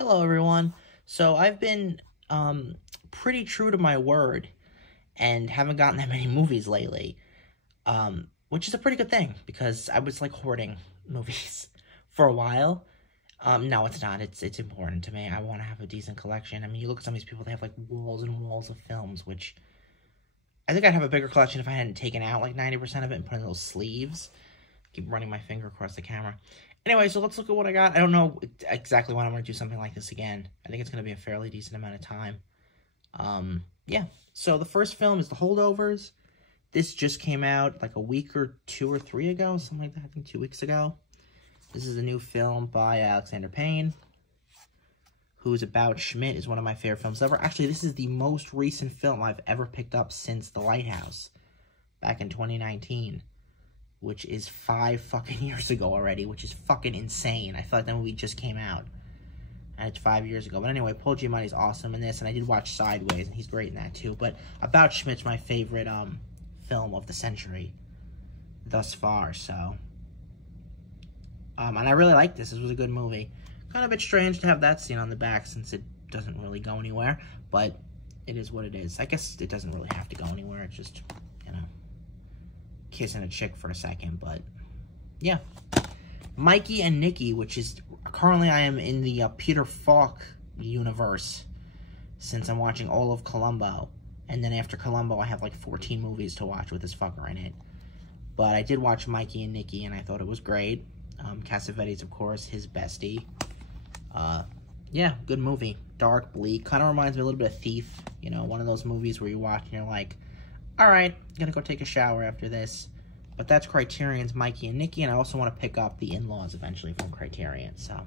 Hello, everyone. So I've been pretty true to my word and haven't gotten that many movies lately, which is a pretty good thing because I was like hoarding movies for a while. No, it's not. It's important to me. I want to have a decent collection. I mean, you look at some of these people; they have like walls and walls of films, which I think I'd have a bigger collection if I hadn't taken out like 90% of it and put in those sleeves. Keep running my finger across the camera. Anyway, so let's look at what I got. I don't know exactly when I'm going to do something like this again. I think it's going to be a fairly decent amount of time. Yeah. So the first film is The Holdovers. This just came out like a week or 2 or 3 ago, something like that. I think 2 weeks ago. This is a new film by Alexander Payne, who's about Schmidt, is one of my favorite films ever. Actually, this is the most recent film I've ever picked up since The Lighthouse, back in 2019. Which is 5 fucking years ago already, which is fucking insane. I feel like that movie just came out. And it's 5 years ago. But anyway, Paul Giamatti's awesome in this, and I did watch Sideways, and he's great in that too. But About Schmidt's my favorite film of the century thus far, so. And I really like this. This was a good movie. Kind of a bit strange to have that scene on the back since it doesn't really go anywhere, but it is what it is. I guess it doesn't really have to go anywhere. It's just, you know, kissing a chick for a second, but yeah. Mikey and Nikki, which is currently I am in the Peter Falk universe since I'm watching all of Columbo, and then after Columbo I have like 14 movies to watch with this fucker in it. But I did watch Mikey and Nikki and I thought it was great. Cassavetes, of course, his bestie. Yeah, good movie. Dark, bleak, kind of reminds me a little bit of Thief, you know, one of those movies where you watch and you're like, alright, gonna go take a shower after this. But that's Criterion's Mikey and Nikki, and I also want to pick up The In-Laws eventually from Criterion. So,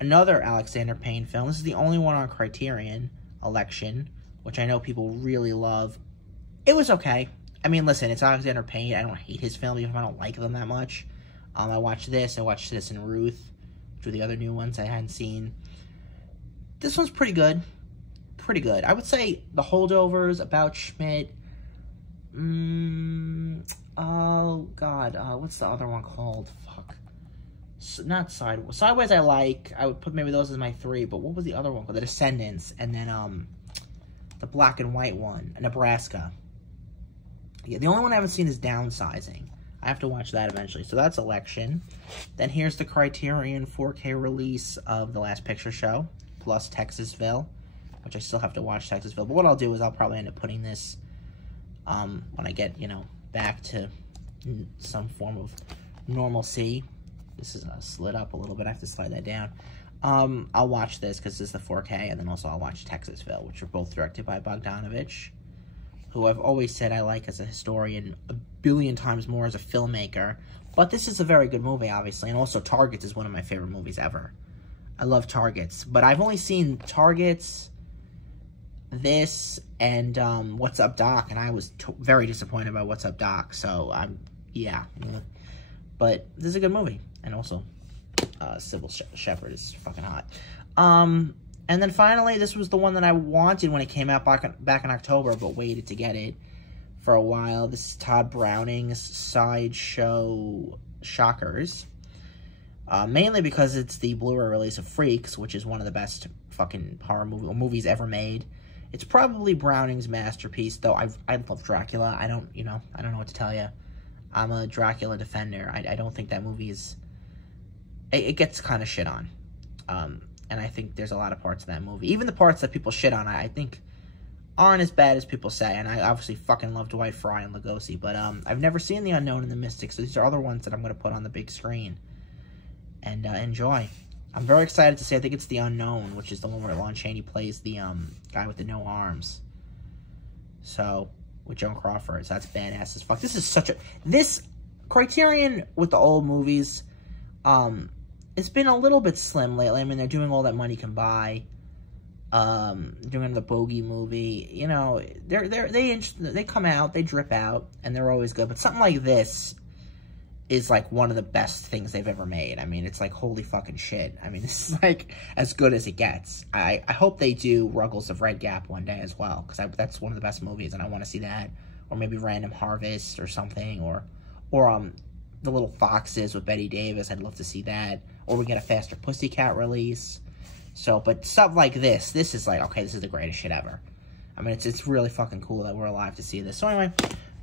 another Alexander Payne film. This is the only one on Criterion, Election, which I know people really love. It was okay. I mean, listen, it's Alexander Payne. I don't hate his film, even if I don't like them that much. I watched this. I watched Citizen Ruth, which were the other new ones I hadn't seen. This one's pretty good. Pretty good. I would say The Holdovers, About Schmidt. Oh, God. What's the other one called? Fuck. Not Sideways. Sideways I like. I would put maybe those as my 3, but what was the other one called? The Descendants, and then, the black and white one, Nebraska. Yeah, the only one I haven't seen is Downsizing. I have to watch that eventually. So that's Election. Then here's the Criterion 4K release of The Last Picture Show, plus Texasville, which I still have to watch Texasville. But what I'll do is I'll probably end up putting this when I get, you know, back to some form of normalcy. This is slid up a little bit. I have to slide that down. I'll watch this because this is the 4K, and then also I'll watch Texasville, which are both directed by Bogdanovich, who I've always said I like as a historian a billion times more as a filmmaker. But this is a very good movie, obviously, and also Targets is one of my favorite movies ever. I love Targets, but I've only seen Targets, this, and What's Up Doc, and I was very disappointed by What's Up Doc, so yeah. But this is a good movie, and also Sybil Shepherd is fucking hot. And then finally, this was the one that I wanted when it came out back in October, but waited to get it for a while. This is Todd Browning's Sideshow Shockers. Mainly because it's the Blu-ray release of Freaks, which is one of the best fucking horror movies ever made. It's probably Browning's masterpiece, though I love Dracula. I don't know what to tell you. I'm a Dracula defender. I don't think that movie is... It gets kind of shit on. And I think there's a lot of parts of that movie. Even the parts that people shit on, I think aren't as bad as people say. And I obviously fucking love Dwight Fry and Lugosi. But I've never seen The Unknown and The Mystic, so these are other ones that I'm going to put on the big screen and enjoy. I'm very excited to say I think it's The Unknown, which is the one where Lon Chaney plays the guy with the no arms. So, with Joan Crawford. So that's badass as fuck. This is such a... This Criterion with the old movies, it's been a little bit slim lately. I mean, they're doing all that money can buy. Doing the Bogey movie. You know, they come out, they drip out, and they're always good. But something like this is like one of the best things they've ever made. I mean, it's like holy fucking shit. I mean, this is like as good as it gets. I hope they do Ruggles of Red Gap one day as well, because that's one of the best movies, and I want to see that. Or maybe Random Harvest or something, or The Little Foxes with Betty Davis. I'd love to see that. Or we get a Faster Pussycat release. So, but stuff like this is like, okay, this is the greatest shit ever. I mean, it's really fucking cool that we're alive to see this. So anyway,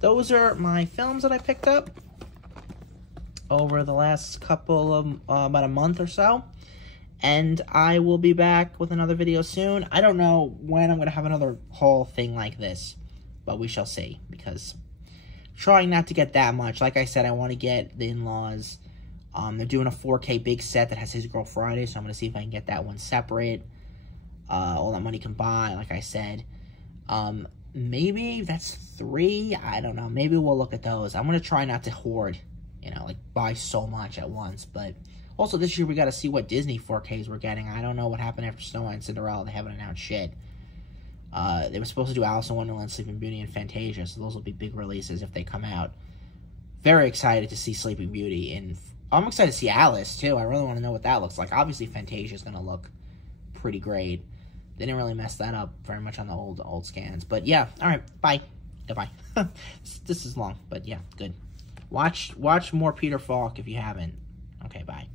those are my films that I picked up over the last couple of, about a month or so. And I will be back with another video soon. I don't know when I'm going to have another whole thing like this, but we shall see, because I'm trying not to get that much. Like I said, I want to get the In-Laws. They're doing a 4K big set that has His Girl Friday, so I'm going to see if I can get that one separate. All that money can buy, like I said. Maybe that's 3. I don't know. Maybe we'll look at those. I'm going to try not to hoard, you know, like buy so much at once. But also this year we got to see what Disney 4Ks we're getting. I don't know what happened after Snow White and Cinderella. They haven't announced shit. They were supposed to do Alice in Wonderland, Sleeping Beauty, and Fantasia, so those will be big releases if they come out. Very excited to see Sleeping Beauty, and I'm excited to see Alice, too. I really want to know what that looks like. Obviously, Fantasia is going to look pretty great. They didn't really mess that up very much on the old scans. But yeah, all right, bye. Goodbye. This is long, but yeah, good. Watch more Peter Falk if you haven't. Okay, bye.